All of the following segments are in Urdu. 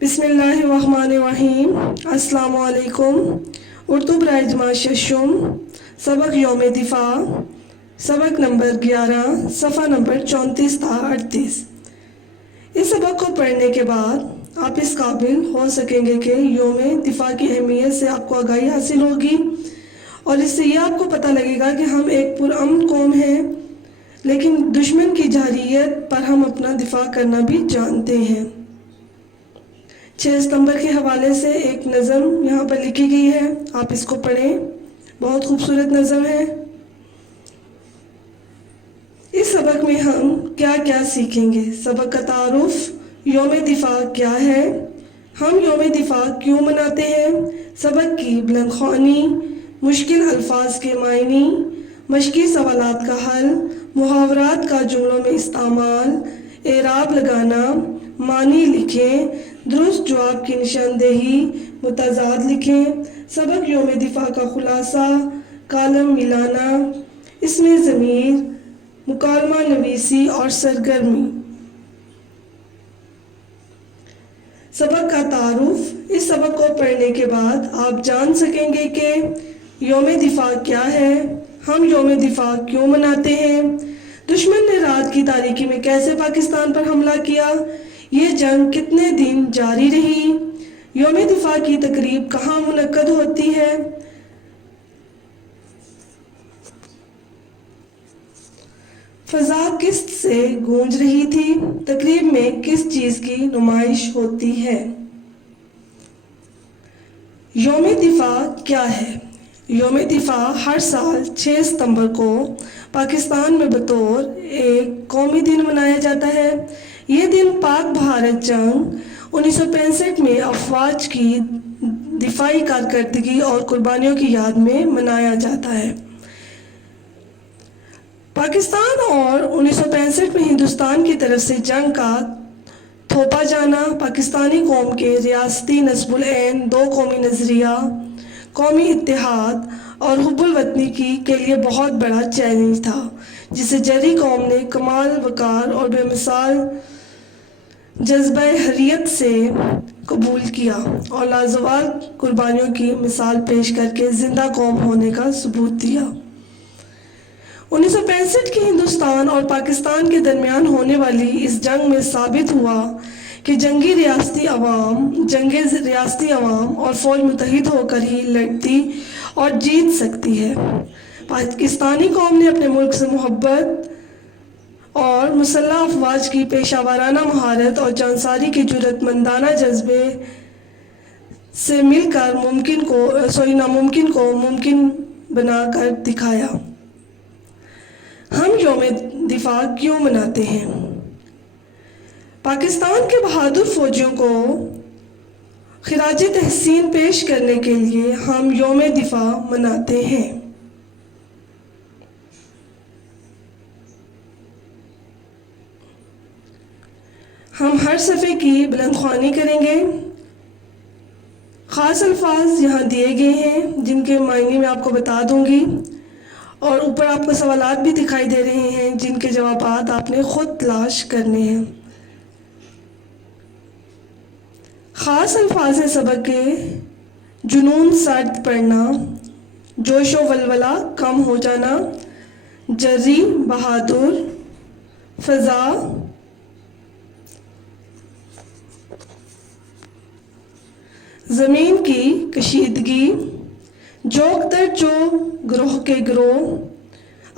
بسم اللہ الرحمن الرحیم۔ السلام علیکم۔ اردو برائے جماعت ششم، سبق یوم دفاع، سبق نمبر 11، صفحہ نمبر 34 تا 38۔ اس سبق کو پڑھنے کے بعد آپ اس قابل ہو سکیں گے کہ یوم دفاع کی اہمیت سے آپ کو آگاہی حاصل ہوگی، اور اس سے یہ آپ کو پتہ لگے گا کہ ہم ایک پرامن قوم ہیں، لیکن دشمن کی جارحیت پر ہم اپنا دفاع کرنا بھی جانتے ہیں۔ 6 ستمبر کے حوالے سے ایک نظم یہاں پر لکھی گئی ہے، آپ اس کو پڑھیں، بہت خوبصورت نظم ہے۔ اس سبق میں ہم کیا کیا سیکھیں گے؟ سبق کا تعارف، یوم دفاع کیا ہے، ہم یوم دفاع کیوں مناتے ہیں، سبق کی بلند خوانی، مشکل الفاظ کے معنی، مشقی سوالات کا حل، محاورات کا جملوں میں استعمال، اعراب لگانا، معنی لکھیں، درست جواب کی نشاندہی، متضاد لکھیں، سبق یوم دفاع کا خلاصہ، کالم ملانا، اسم ضمیر، مکالمہ نویسی اور سرگرمی۔ سبق کا تعارف، اس سبق کو پڑھنے کے بعد آپ جان سکیں گے کہ یوم دفاع کیا ہے، ہم یوم دفاع کیوں مناتے ہیں، دشمن نے رات کی تاریکی میں کیسے پاکستان پر حملہ کیا، یہ جنگ کتنے دن جاری رہی، یوم دفاع کی تقریب کہاں منعقد ہوتی ہے، فضا کس سے گونج رہی تھی، تقریب میں کس چیز کی نمائش ہوتی ہے۔ یوم دفاع کیا ہے؟ یوم دفاع ہر سال 6 ستمبر کو پاکستان میں بطور ایک قومی دن منایا جاتا ہے۔ یہ دن پاک بھارت جنگ 1965 میں افواج کی دفاعی کارکردگی اور قربانیوں کی یاد میں منایا جاتا ہے۔ پاکستان اور 1965 میں ہندوستان کی طرف سے جنگ کا تھوپا جانا پاکستانی قوم کے ریاستی نصب العین دو قومی نظریہ، قومی اتحاد اور حب الوطنی کے لیے بہت بڑا چیلنج تھا، جسے جرری قوم نے کمال وقار اور بے مثال جذبہ حریت سے قبول کیا اور لازوال قربانیوں کی مثال پیش کر کے زندہ قوم ہونے کا ثبوت دیا۔ 1965 کی ہندوستان اور پاکستان کے درمیان ہونے والی اس جنگ میں ثابت ہوا کہ جنگی ریاستی عوام اور فوج متحد ہو کر ہی لڑتی اور جیت سکتی ہے۔ پاکستانی قوم نے اپنے ملک سے محبت اور مسلح افواج کی پیشہ ورانہ مہارت اور جانساری کے جرأت مندانہ جذبے سے مل کر ناممکن کو ممکن بنا کر دکھایا۔ ہم یوم دفاع کیوں مناتے ہیں؟ پاکستان کے بہادر فوجیوں کو خراج تحسین پیش کرنے کے لیے ہم یوم دفاع مناتے ہیں۔ ہم ہر صفحے کی بلند خوانی کریں گے۔ خاص الفاظ یہاں دیے گئے ہیں جن کے معنی میں آپ کو بتا دوں گی، اور اوپر آپ کو سوالات بھی دکھائی دے رہے ہیں جن کے جوابات آپ نے خود تلاش کرنے ہیں۔ خاص الفاظ سبق کے: جنون سرد پڑنا، جوش و ولولہ کم ہو جانا، جرری بہادر، فضا، زمین کی کشیدگی، جوک در جو گروہ کے گروہ،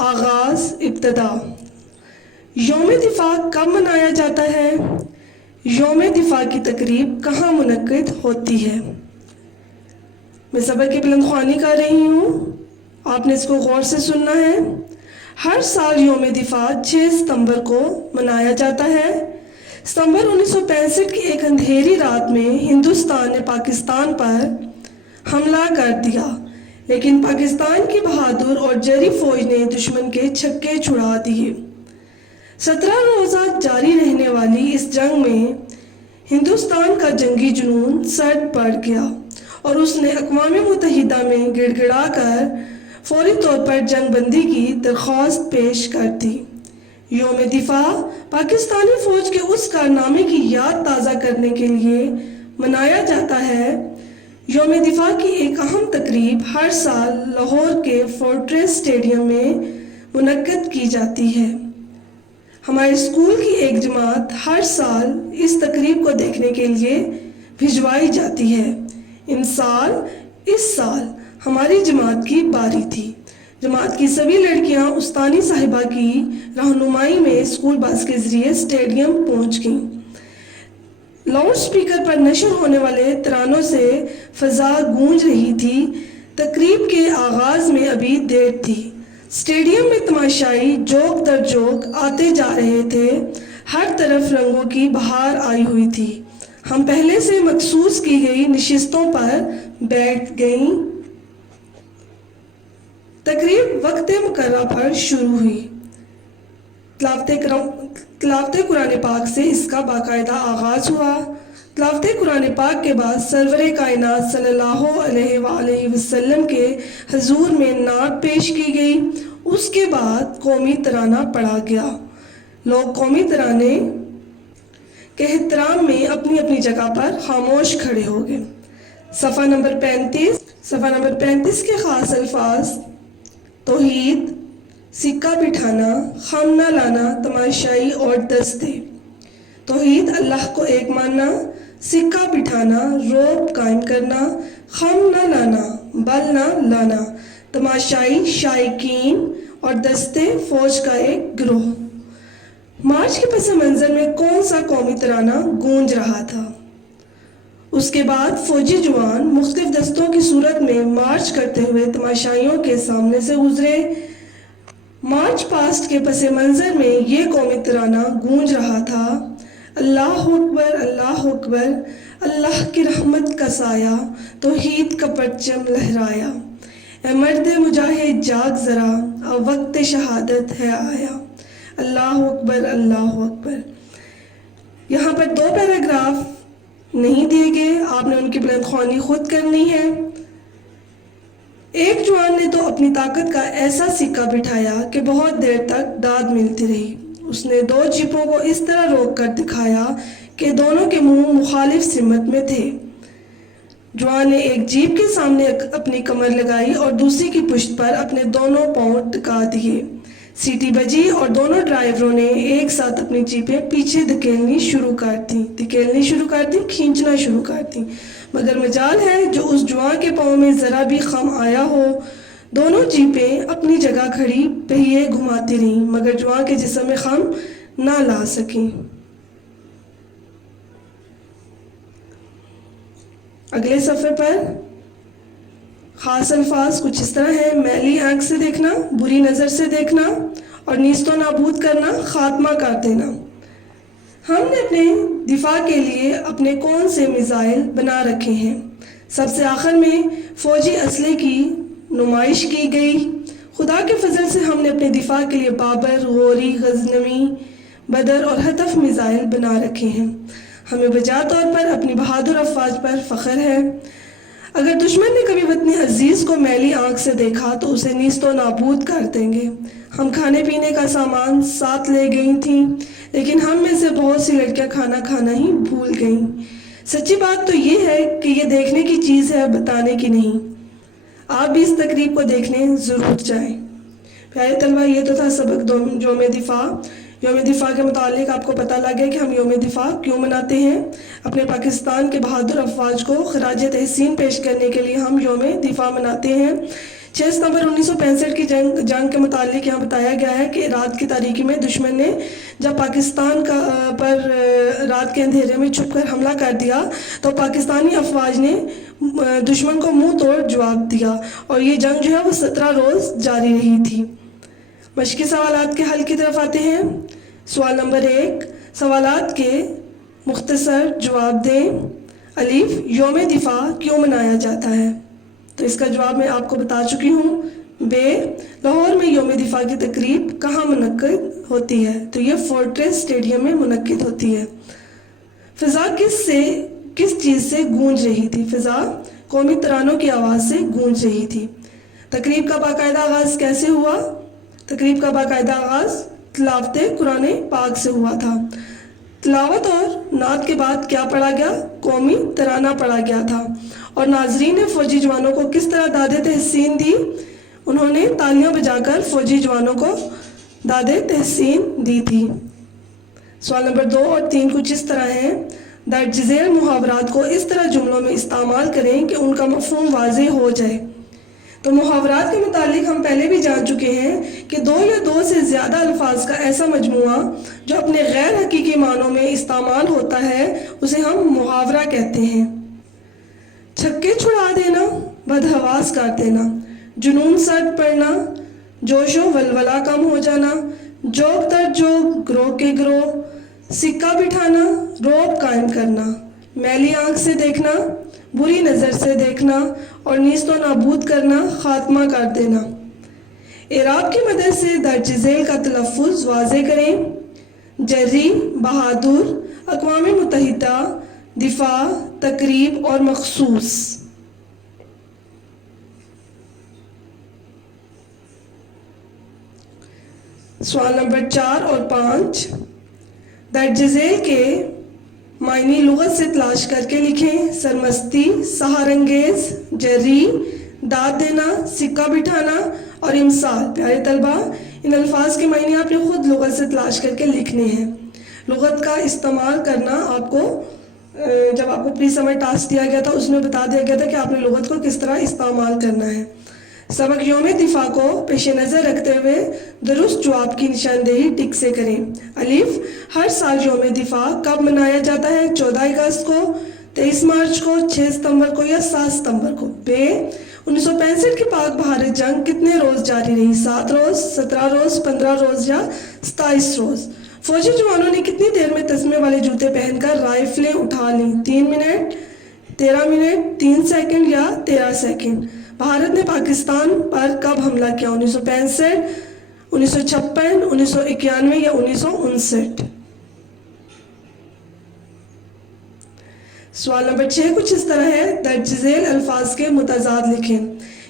آغاز ابتدا۔ یوم دفاع کب منایا جاتا ہے؟ یوم دفاع کی تقریب کہاں منعقد ہوتی ہے؟ میں سبق کی بلند خوانی کر رہی ہوں، آپ نے اس کو غور سے سننا ہے۔ ہر سال یوم دفاع 6 ستمبر کو منایا جاتا ہے۔ ستمبر 1965 کی ایک اندھیری رات میں ہندوستان نے پاکستان پر حملہ کر دیا، لیکن پاکستان کی بہادر اور جرری فوج نے دشمن کے چھکے چھڑا دیے۔ 17 روزہ جاری رہنے والی اس جنگ میں ہندوستان کا جنگی جنون سرد پڑ گیا اور اس نے اقوام متحدہ میں گڑ گڑا کر فوری طور پر جنگ بندی کی درخواست پیش کر دی۔ یوم دفاع پاکستانی فوج کے اس کارنامے کی یاد تازہ کرنے کے لیے منایا جاتا ہے۔ یوم دفاع کی ایک اہم تقریب ہر سال لاہور کے فورٹریس اسٹیڈیم میں منعقد کی جاتی ہے۔ ہمارے اسکول کی ایک جماعت ہر سال اس تقریب کو دیکھنے کے لیے بھجوائی جاتی ہے۔ اس سال ہماری جماعت کی باری تھی۔ جماعت کی سبھی لڑکیاں استانی صاحبہ کی رہنمائی میں اسکول بس کے ذریعے اسٹیڈیم پہنچ گئیں۔ لاؤڈ اسپیکر پر نشر ہونے والے ترانوں سے فضا گونج رہی تھی۔ تقریب کے آغاز میں ابھی دیر تھی۔ اسٹیڈیم میں تماشائی جوک در جوک آتے جا رہے تھے۔ ہر طرف رنگوں کی بہار آئی ہوئی تھی۔ ہم پہلے سے مخصوص کی گئی نشستوں پر بیٹھ گئیں۔ تقریب وقت مقررہ پر شروع ہوئی۔ تلاوت قرآن پاک سے اس کا باقاعدہ آغاز ہوا۔ تلاوت قرآن پاک کے بعد سرور کائنات صلی اللہ علیہ وآلہ وسلم کے حضور میں نعت پیش کی گئی۔ اس کے بعد قومی ترانہ پڑھا گیا۔ لوگ قومی ترانے کے احترام میں اپنی اپنی جگہ پر خاموش کھڑے ہو گئے۔ صفحہ نمبر 35 کے خاص الفاظ: توحید، سکہ بٹھانا، خم نہ لانا، تماشائی اور دستے۔ توحید اللہ کو ایک ماننا، سکہ بٹھانا رعب قائم کرنا، خم نہ لانا بل نہ لانا، تماشائی شائقین اور دستے فوج کا ایک گروہ۔ مارچ کے پس منظر میں کون سا قومی ترانہ گونج رہا تھا؟ اس کے بعد فوجی جوان مختلف دستوں کی صورت میں مارچ کرتے ہوئے تماشائیوں کے سامنے سے گزرے۔ مارچ پاسٹ کے پس منظر میں یہ قومی ترانہ گونج رہا تھا: اللہ اکبر، اللہ اکبر، اللہ کی رحمت کا سایہ، توحید کا پرچم لہرایا، اے مرد مجاہد جاگ ذرا، اب وقت شہادت ہے آیا، اللہ اکبر، اللہ اکبر۔ یہاں پر 2 پیراگراف نہیں دیے گئے، آپ نے ان کی بلند خوانی خود کرنی ہے۔ ایک جوان نے تو اپنی طاقت کا ایسا سکہ بٹھایا کہ بہت دیر تک داد ملتی رہی۔ اس نے 2 جیپوں کو اس طرح روک کر دکھایا کہ دونوں کے منہ مخالف سمت میں تھے۔ جوان نے ایک جیپ کے سامنے اپنی کمر لگائی اور دوسری کی پشت پر اپنے دونوں پاؤں ٹکا دیے۔ سیٹی بجی اور دونوں ڈرائیوروں نے ایک ساتھ اپنی جیپیں پیچھے دھکیلنی شروع کر دیں، کھینچنا شروع کر دیں، مگر مجال ہے جو اس جوان کے پاؤں میں ذرا بھی خم آیا ہو۔ دونوں جیپیں اپنی جگہ کھڑی پہیے گھماتی رہیں، مگر جوان کے جسم میں خم نہ لا سکیں۔ اگلے صفحے پر خاص الفاظ کچھ اس طرح ہیں: میلی آنکھ سے دیکھنا، بری نظر سے دیکھنا اور نیست و نابود کرنا، خاتمہ کر دینا۔ ہم نے اپنے دفاع کے لیے اپنے کون سے میزائل بنا رکھے ہیں؟ سب سے آخر میں فوجی اسلحے کی نمائش کی گئی۔ خدا کے فضل سے ہم نے اپنے دفاع کے لیے بابر، غوری، غزنوی، بدر اور ہتف میزائل بنا رکھے ہیں۔ ہمیں بجا طور پر اپنی بہادر افواج پر فخر ہے۔ اگر دشمن نے کبھی وطن عزیز کو میلی آنکھ سے دیکھا تو اسے نیست و نابود کر دیں گے۔ ہم کھانے پینے کا سامان ساتھ لے گئی تھیں، لیکن ہم میں سے بہت سی لڑکیاں کھانا کھانا ہی بھول گئیں۔ سچی بات تو یہ ہے کہ یہ دیکھنے کی چیز ہے، بتانے کی نہیں۔ آپ بھی اس تقریب کو دیکھنے ضرور جائیں۔ پیارے طلبہ، یہ تو تھا سبق یوم دفاع۔ یوم دفاع کے متعلق آپ کو پتہ لگ گیا کہ ہم یوم دفاع کیوں مناتے ہیں۔ اپنے پاکستان کے بہادر افواج کو خراج تحسین پیش کرنے کے لیے ہم یوم دفاع مناتے ہیں۔ 6 ستمبر 1965 کی جنگ کے متعلق یہاں بتایا گیا ہے کہ رات کی تاریکی میں دشمن نے جب پاکستان پر رات کے اندھیرے میں چھپ کر حملہ کر دیا تو پاکستانی افواج نے دشمن کو منہ توڑ جواب دیا، اور یہ جنگ جو ہے وہ 17 روز جاری رہی تھی۔ مشقی سوالات کے حل کی طرف آتے ہیں۔ سوال نمبر 1، سوالات کے مختصر جواب دیں۔ الف، یوم دفاع کیوں منایا جاتا ہے؟ تو اس کا جواب میں آپ کو بتا چکی ہوں۔ ب، لاہور میں یوم دفاع کی تقریب کہاں منعقد ہوتی ہے؟ تو یہ فورٹریس اسٹیڈیم میں منعقد ہوتی ہے۔ فضا کس چیز سے گونج رہی تھی؟ فضا قومی ترانوں کی آواز سے گونج رہی تھی۔ تقریب کا باقاعدہ آغاز کیسے ہوا؟ تقریب کا باقاعدہ آغاز تلاوت قرآن پاک سے ہوا تھا۔ تلاوت اور نعت کے بعد کیا پڑھا گیا؟ قومی ترانہ پڑھا گیا تھا۔ اور ناظرین نے فوجی جوانوں کو کس طرح داد تحسین دی؟ انہوں نے تالیاں بجا کر فوجی جوانوں کو داد تحسین دی تھی۔ سوال نمبر 2 اور 3 کچھ اس طرح ہیں: درج ذیل محاورات کو اس طرح جملوں میں استعمال کریں کہ ان کا مفہوم واضح ہو جائے۔ تو محاورات کے متعلق ہم پہلے بھی جان چکے ہیں کہ 2 یا 2 سے زیادہ الفاظ کا ایسا مجموعہ جو اپنے غیر حقیقی معنوں میں استعمال ہوتا ہے اسے ہم محاورہ کہتے ہیں۔ چھکے چھڑا دینا، بدحواس کر دینا، جنون سرد پڑنا، جوش و ولولہ کم ہو جانا، جوک در جوک، گروہ کے گروہ، سکہ بٹھانا، روب قائم کرنا، میلی آنکھ سے دیکھنا، بری نظر سے دیکھنا اور نیست و نابود کرنا، خاتمہ کر دینا۔ اعراب کی مدد سے درج ذیل کا تلفظ واضح کریں: جری، بہادر، اقوام متحدہ، دفاع، تقریب اور مخصوص۔ سوال نمبر 4 اور 5 درج ذیل کے معنی لغت سے تلاش کر کے لکھیں: سرمستی، سحرانگیز، جری، داد دینا، سکہ بٹھانا اور امسال۔ پیارے طلبہ، ان الفاظ کے معنی آپ نے خود لغت سے تلاش کر کے لکھنے ہیں۔ لغت کا استعمال کرنا آپ کو جب آپ کو پری سمر ٹاسک دیا گیا تھا اس میں بتا دیا گیا تھا کہ آپ نے لغت کو کس طرح استعمال کرنا ہے۔ سبق یوم دفاع کو پیش نظر رکھتے ہوئے درست جواب کی نشاندہی ٹک سے کریں۔ الف، ہر سال یوم دفاع کب منایا جاتا ہے؟ 14 اگست کو، 23 مارچ کو، 6 ستمبر کو یا 7 ستمبر کو؟ ب، 1965 کی پاک بھارت جنگ کتنے روز جاری رہی؟ 7 روز، 17 روز، 15 روز یا 27 روز؟ فوجی جوانوں نے کتنی دیر میں تسمے والے جوتے پہن کر رائفلیں اٹھا لیں؟ 3 منٹ، 13 منٹ، 3 سیکنڈ یا 13 سیکنڈ؟ بھارت نے پاکستان پر کب حملہ کیا؟ 1965، 1956، 1991 یا 1959؟ سوال نمبر 6 کچھ اس طرح ہے: درج ذیل الفاظ کے متضاد لکھیں۔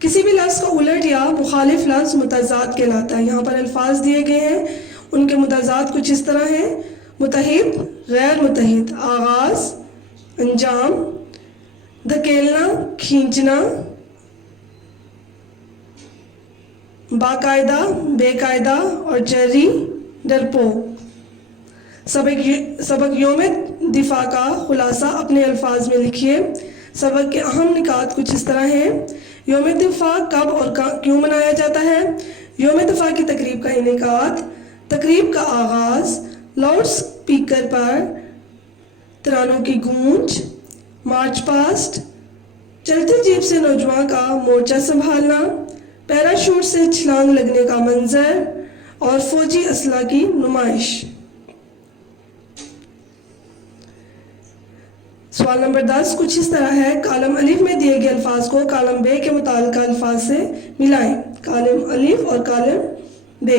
کسی بھی لفظ کا الٹ یا مخالف لفظ متضاد کہلاتا ہے۔ یہاں پر الفاظ دیے گئے ہیں، ان کے متضاد کچھ اس طرح ہیں: متحد، غیر متحد، آغاز، انجام، دھکیلنا، کھینچنا، باقاعدہ، بے قاعدہ اور جری، ڈرپوک۔ سبق یوم دفاع کا خلاصہ اپنے الفاظ میں لکھیے۔ سبق کے اہم نکات کچھ اس طرح ہیں: یوم دفاع کب اور کیوں منایا جاتا ہے؟ یوم دفاع کی تقریب کا انعقاد، تقریب کا آغاز، لاؤڈ سپیکر پر ترانوں کی گونج، مارچ پاسٹ، چلتی جیپ سے نوجوان کا مورچہ سنبھالنا، پیراشوٹ سے چھلانگ لگنے کا منظر اور فوجی اسلحہ کی نمائش۔ سوال نمبر 10 کچھ اس طرح ہے: کالم الف میں دیے گئے الفاظ کو کالم ب کے متعلقہ الفاظ سے ملائیں۔ کالم الف اور کالم ب۔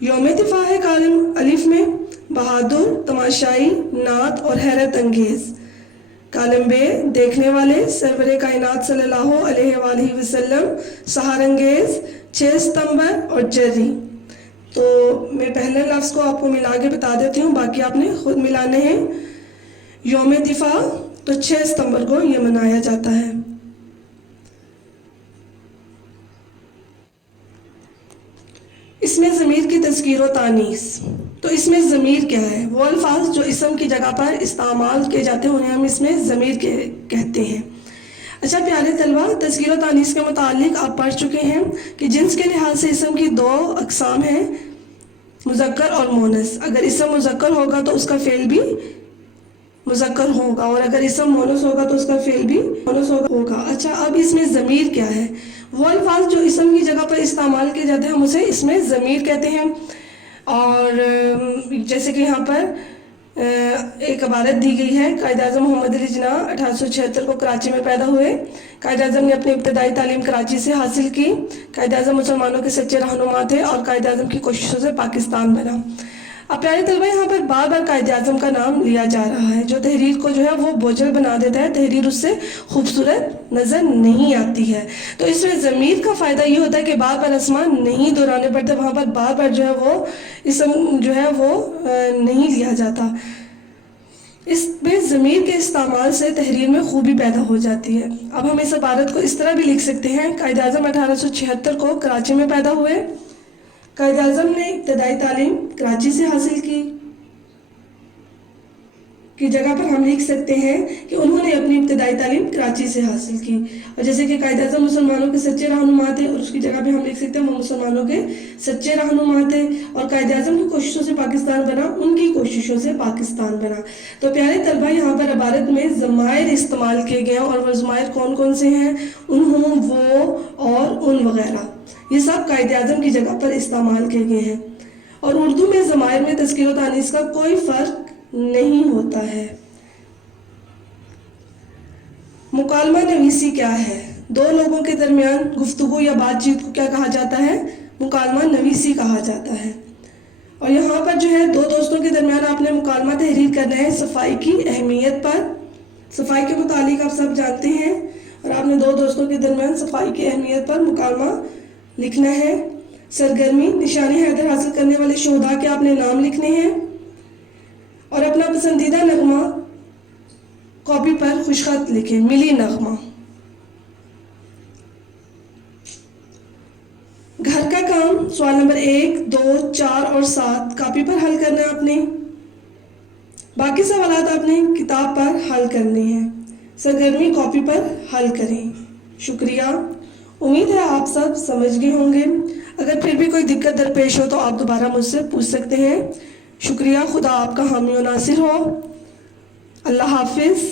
یوم دفاع ہے کالم الف میں: بہادر، تماشائی، نعت اور حیرت انگیز۔ کالم ب، دیکھنے والے، سرور کائنات صلی اللہ علیہ وآلہ وسلم، سحرانگیز، 6 ستمبر اور جری۔ تو میں پہلے لفظ کو آپ کو ملا کے بتا دیتی ہوں، باقی آپ نے خود ملانے ہیں۔ یوم دفاع تو 6 ستمبر کو یہ منایا جاتا ہے۔ اس میں ضمیر کی تذکیر و تانیث۔ تو اس میں ضمیر کیا ہے؟ وہ الفاظ جو اسم کی جگہ پر استعمال کیے جاتے ہیں انہیں ہم اس میں ضمیر کہتے ہیں۔ اچھا پیارے طلبہ، تذکیر و تانیث کے متعلق آپ پڑھ چکے ہیں کہ جنس کے لحاظ سے اسم کی 2 اقسام ہیں، مذکر اور مونث۔ اگر اسم مذکر ہوگا تو اس کا فعل بھی مذکر ہوگا، اور اگر اسم مونث ہوگا تو اس کا فعل بھی مونث ہوگا۔ اچھا، اب اس میں ضمیر کیا ہے؟ وہ الفاظ جو اسم کی جگہ پر استعمال کیے جاتے ہیں ہم اسے اس میں ضمیر کہتے ہیں۔ اور جیسے کہ یہاں پر ایک عبارت دی گئی ہے: قائد اعظم محمد علی جناح 1876 کو کراچی میں پیدا ہوئے۔ قائد اعظم نے اپنی ابتدائی تعلیم کراچی سے حاصل کی۔ قائد اعظم مسلمانوں کے سچے رہنما تھے اور قائد اعظم کی کوششوں سے پاکستان بنا۔ اب پیارے طلبہ، یہاں پر بار بار قائد اعظم کا نام لیا جا رہا ہے، جو تحریر کو جو ہے وہ بوجھل بنا دیتا ہے، تحریر اس سے خوبصورت نظر نہیں آتی ہے۔ تو اس میں ضمیر کا فائدہ یہ ہوتا ہے کہ بار بار اسماء نہیں دہرانے پڑتے، وہاں پر بار بار جو ہے وہ اسم جو ہے وہ نہیں لیا جاتا۔ اس میں ضمیر کے استعمال سے تحریر میں خوبی پیدا ہو جاتی ہے۔ اب ہم اس عبارت کو اس طرح بھی لکھ سکتے ہیں، قائد اعظم 1876 کو کراچی میں پیدا ہوئے۔ قائد اعظم نے ابتدائی تعلیم کراچی سے حاصل کی جگہ پر ہم لکھ سکتے ہیں کہ انہوں نے اپنی ابتدائی تعلیم کراچی سے حاصل کی۔ اور جیسے کہ قائد اعظم مسلمانوں کے سچے رہنما تھے، اور اس کی جگہ پہ ہم لکھ سکتے ہیں وہ مسلمانوں کے سچے رہنما تھے، اور قائد اعظم کی کوششوں سے پاکستان بنا، ان کی کوششوں سے پاکستان بنا۔ تو پیارے طلبہ، یہاں پر عبارت میں ضمائر استعمال کیے گئے ہیں، اور وہ ضمائر کون کون سے ہیں؟ انہوں، وہ اور ان وغیرہ، یہ سب قائد اعظم کی جگہ پر استعمال کیے گئے ہیں۔ اور اردو میں ضمائر میں تذکیر و تانیث کا کوئی فرق نہیں ہوتا ہے۔ مکالمہ نویسی کیا ہے؟ دو لوگوں کے درمیان گفتگو یا بات چیت کو کیا کہا جاتا ہے؟ مکالمہ نویسی کہا جاتا ہے۔ اور یہاں پر جو ہے دو دوستوں کے درمیان آپ نے مکالمہ تحریر کرنا ہے صفائی کی اہمیت پر۔ صفائی کے متعلق آپ سب جانتے ہیں، اور آپ نے دو دوستوں کے درمیان صفائی کی اہمیت پر مکالمہ لکھنا ہے۔ سرگرمی، نشانی حیدر حاصل کرنے والے شہداء کے آپ نے نام لکھنے ہیں، اور اپنا پسندیدہ نغمہ کاپی پر خوشخط لکھیں، ملی نغمہ۔ گھر کا کام سوال نمبر 1، 2، 4 اور 7 کاپی پر حل کرنا ہے آپ نے۔ باقی سوالات آپ نے کتاب پر حل کرنے ہیں۔ سرگرمی کاپی پر حل کریں۔ شکریہ، امید ہے آپ سب سمجھ گئے ہوں گے۔ اگر پھر بھی کوئی دقت درپیش ہو تو آپ دوبارہ مجھ سے پوچھ سکتے ہیں۔ شکریہ، خدا آپ کا حامی و ناصر ہو۔ اللہ حافظ۔